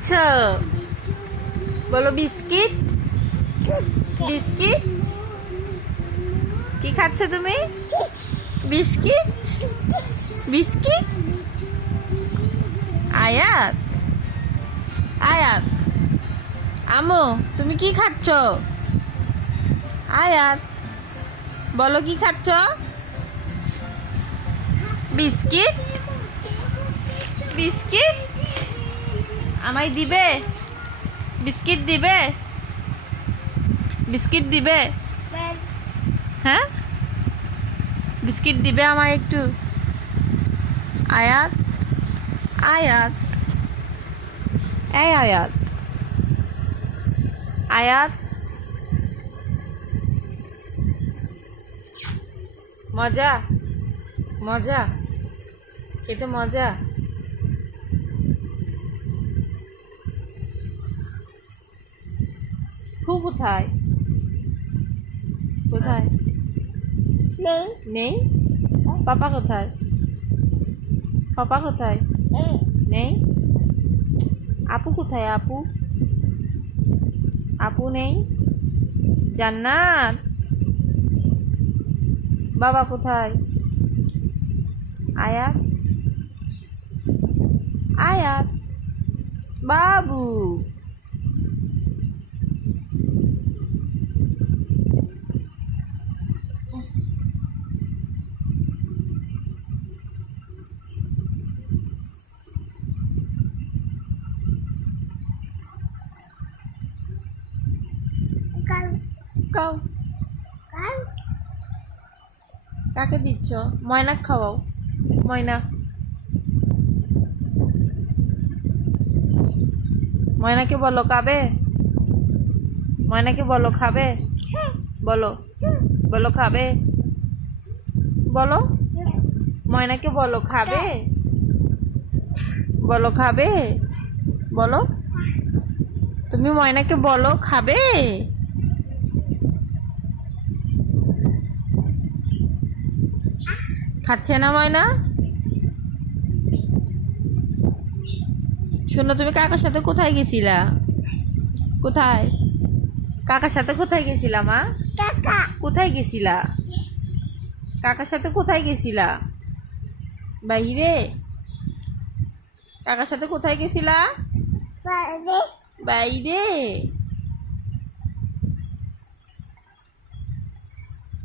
খাচ্ছ? বলো biscuit. Biscuit কি খাচ্ছ তুমি? বিস্কিট। বিস্কিট। আয়াত, আয়াত, আমু তুমি কি খাচ্ছ? আয়াত বলো কি খাচ্ছ? বিস্কিট। বিস্কিট আমায় দিবে? বিস্কিট দিবে? বিস্কিট দিবে? হ্যাঁ, বিস্কিট দিবে আমায় একটু? আয়াত, আয়াত, এই আয়াত, আয়াত মজা, মজা খেতে মজা। ফু কোথায়? কোথায়? নেই নেই। পাপা কোথায়? পাপা কোথায়? নেই। আপু কোথায়? আপু, আপু নেই। জান্নাত বাবা কোথায়? আয়াত, আয়াত বাবু। কাল কাও। কাল কাকে দিচ্ছ? ময়না খাওয়াও। ময়না, ময়নাকে বলো খাবে। ময়নাকে বলো খাবে। বলো, বলো খাবে। বলো, ময়নাকে বলো খাবে। বলো খাবে। বলো, তুমি ময়নাকে বলো খাবে। খাচ্ছে না ময়না? শোনো, তুমি কাকার সাথে কোথায় গেছিলা? কোথায়? কাকার সাথে কোথায় গেছিলা মা? কাকা কোথায় গেছিলা? কাকার সাথে কোথায় গেছিলা? বাইরে? কাকার সাথে কোথায় গেছিলা? বাজে বাইরে।